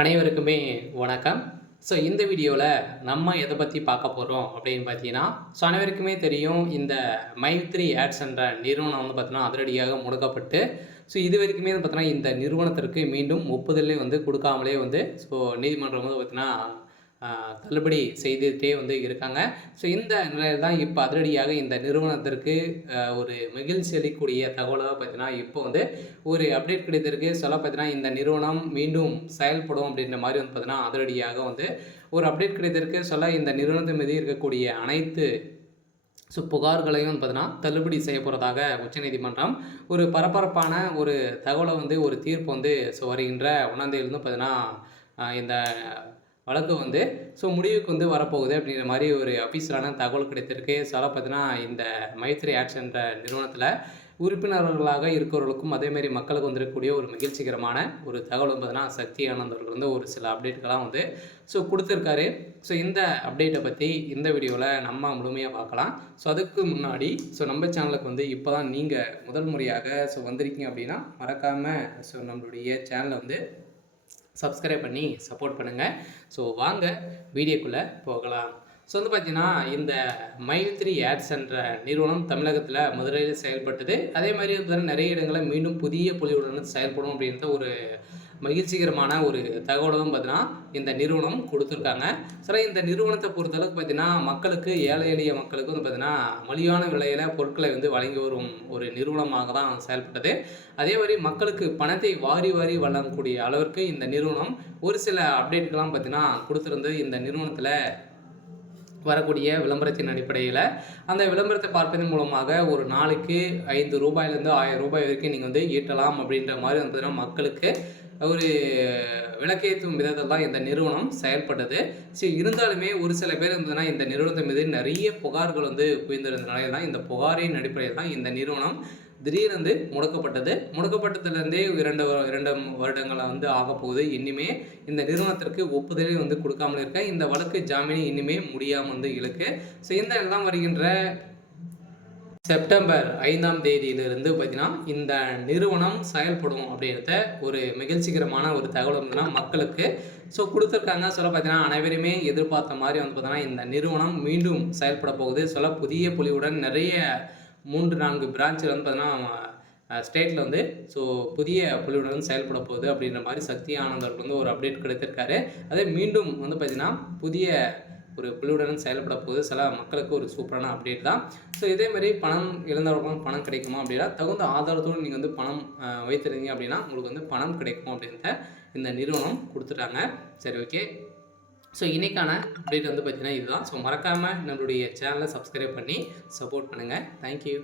அனைவருக்குமே வணக்கம். இந்த வீடியோல நம்ம எத பத்தி பார்க்க போறோம் அப்படின்னு பார்த்தீங்கன்னா, அனைவருக்குமே தெரியும் இந்த மைத்ரி ஆட்ஸ் என்ற நிறுவனம் வந்து பார்த்தீங்கன்னா, அதிரடியாக முடக்கப்பட்டு, இதுவரைக்குமே வந்து பார்த்தீங்கன்னா, இந்த நிறுவனத்திற்கு மீண்டும் ஒப்புதலே வந்து குடுக்காமலே வந்து நீதிமன்றம் வந்து பார்த்தீங்கன்னா, தள்ளுபடி செய்துட்டே வந்து இருக்காங்க. இந்த நிலையில தான் இப்ப அதிரடியாக இந்த நிறுவனத்திற்கு ஒரு மகிழ்ச்சி அளிக்கக்கூடிய தகவலா பார்த்தீங்கன்னா, இப்போ வந்து ஒரு அப்டேட் கிடைத்திருக்கு. சொல்ல பார்த்தீங்கன்னா, இந்த நிறுவனம் மீண்டும் செயல்படும் அப்படின்ற மாரி வந்து பார்த்தீங்கன்னா, அதிரடியாக வந்து ஒரு அப்டேட் கிடைத்திருக்கு. இந்த நிறுவனத்தின் மீது இருக்கக்கூடிய அனைத்து புகார்களையும் வந்து பார்த்தீங்கன்னா, தள்ளுபடி செய்ய போறதாக உச்சநீதிமன்றம் ஒரு பரபரப்பான ஒரு தகவல வந்து ஒரு தீர்ப்பு வந்து வருகின்ற 1ஆம் தேதியிலிருந்து பார்த்தீங்கன்னா, இந்த வழக்கு வந்து முடிவுக்கு வந்து வரப்போகுது அப்படிங்கிற மாரி ஒரு அஃபிஷியலான தகவல் கிடைத்திருக்கு. பார்த்தீங்கன்னா, இந்த மைத்ரி ஆட்ஸ் என்ற நிறுவனத்தில உறுப்பினர்களாக இருக்கிறவர்களுக்கும், அதேமாரி மக்களுக்கு வந்திருக்கக்கூடிய ஒரு மகிழ்ச்சிகரமான ஒரு தகவல் வந்து பார்த்தீங்கன்னா, சக்தி ஆனந்த் அவர்கள் வந்து ஒரு சில அப்டேட்கள்லாம் வந்து குடுத்துருக்காரு. இந்த அப்டேட்ட பத்தி இந்த வீடியோல நம்ம முழுமையா பார்க்கலாம். அதுக்கு முன்னாடி நம்ம சேனலுக்கு வந்து இப்ப தான் நீங்க முதல் முறையாக வந்திருக்கீங்க அப்படின்னா, மறக்காம நம்மளுடைய சேனல வந்து சப்ஸ்கிரைப் பண்ணி சப்போர்ட் பண்ணுங்கள். வாங்க வீடியோக்குள்ளே போகலாம். வந்து பார்த்தீங்கன்னா, இந்த மைத்ரி ஆட்ஸ் என்ற நிறுவனம் தமிழகத்தில் மதுரையில் செயல்பட்டது. அதே மாதிரி வந்து நிறைய இடங்களில் மீண்டும் புதிய பொலிவுடன் செயல்படும் அப்படின்ற ஒரு மகிழ்ச்சிகரமான ஒரு தகவலும் பார்த்தீங்கன்னா, இந்த நிறுவனம் கொடுத்துருக்காங்க. இந்த நிறுவனத்தை பொறுத்தளவுக்கு பார்த்தீங்கன்னா, மக்களுக்கு ஏழை எளிய மக்களுக்கு வந்து பார்த்தீங்கன்னா, மலிவான விலையில பொருட்களை வந்து வழங்கி வரும் ஒரு நிறுவனமாக தான் செயல்பட்டது. அதே மாதிரி மக்களுக்கு பணத்தை வாரி வாரி வழங்கக்கூடிய அளவிற்கு இந்த நிறுவனம் ஒரு சில அப்டேட்கள்லாம் பார்த்தீங்கன்னா கொடுத்துருந்து இந்த நிறுவனத்தில் வரக்கூடிய விளம்பரத்தின் அடிப்படையில் அந்த விளம்பரத்தை பார்ப்பதன் மூலமாக ஒரு நாளைக்கு ரூ. 5லேருந்து ரூ. 1000 வரைக்கும் நீங்கள் வந்து ஈட்டலாம் அப்படின்ற மாதிரி வந்து பார்த்தீங்கன்னா மக்களுக்கு ஒரு விளக்கேற்றும் விதத்தில் தான் இந்த நிறுவனம் செயல்பட்டது. இருந்தாலுமே ஒரு சில பேர் இருந்ததுன்னா இந்த நிறுவனத்தின் மீது நிறைய புகார்கள் வந்து குவிந்திருந்தனால தான் இந்த புகாரின் அடிப்படையில் தான் இந்த நிறுவனம் திடீரென்று முடக்கப்பட்டது. முடக்கப்பட்டதுலேருந்தே 2 வருடங்கள் வந்து ஆகப்போகுது. இனிமே இந்த நிறுவனத்திற்கு ஒப்புதலே வந்து கொடுக்காமல் இருக்க இந்த வழக்கு ஜாமீன் இனிமே முடியாமல் வந்து இழுக்கு. இந்த எல்லாம் வருகின்ற செப்டம்பர் 5ஆம் தேதியிலிருந்து பார்த்தீங்கன்னா, இந்த நிறுவனம் செயல்படும் அப்படின்றத ஒரு மகிழ்ச்சிகரமான ஒரு தகவல் வந்து மக்களுக்கு குடுத்துருக்காங்க. பார்த்தீங்கன்னா, அனைவருமே எதிர்பார்த்த மாரி வந்து பார்த்தீங்கன்னா, இந்த நிறுவனம் மீண்டும் செயல்பட போகுது. புதிய பொலிவுடன் நிறைய 3, 4 பிரான்ச்ல வந்து பார்த்தீங்கன்னா, ஸ்டேட்ல வந்து புதிய பொலிவுடன் செயல்பட போகுது அப்படின்ற மாரி சக்தி ஆனந்த் அவர்களுக்கு வந்து ஒரு அப்டேட் கிடைத்திருக்காரு. அதே மீண்டும் வந்து பார்த்தீங்கன்னா, புதிய ஒரு குழுவுடன் செயல்பட போகுது. சில மக்களுக்கு ஒரு சூப்பரான அப்டேட் தான். இதேமாரி பணம் இழந்தவர்களும் பணம் கிடைக்குமா அப்படின்னா, தகுந்த ஆதாரத்தோடு நீங்கள் வந்து பணம் வைத்திருந்தீங்க அப்படின்னா, உங்களுக்கு வந்து பணம் கிடைக்கும் அப்படின்றத இந்த நிறுவனம் கொடுத்துட்டாங்க. சரி, ஓகே. இன்னைக்கான அப்டேட் வந்து பார்த்தீங்கன்னா இதுதான். மறக்காமல் நம்மளுடைய சேனலை சப்ஸ்கிரைப் பண்ணி சப்போர்ட் பண்ணுங்கள். தேங்க்யூ.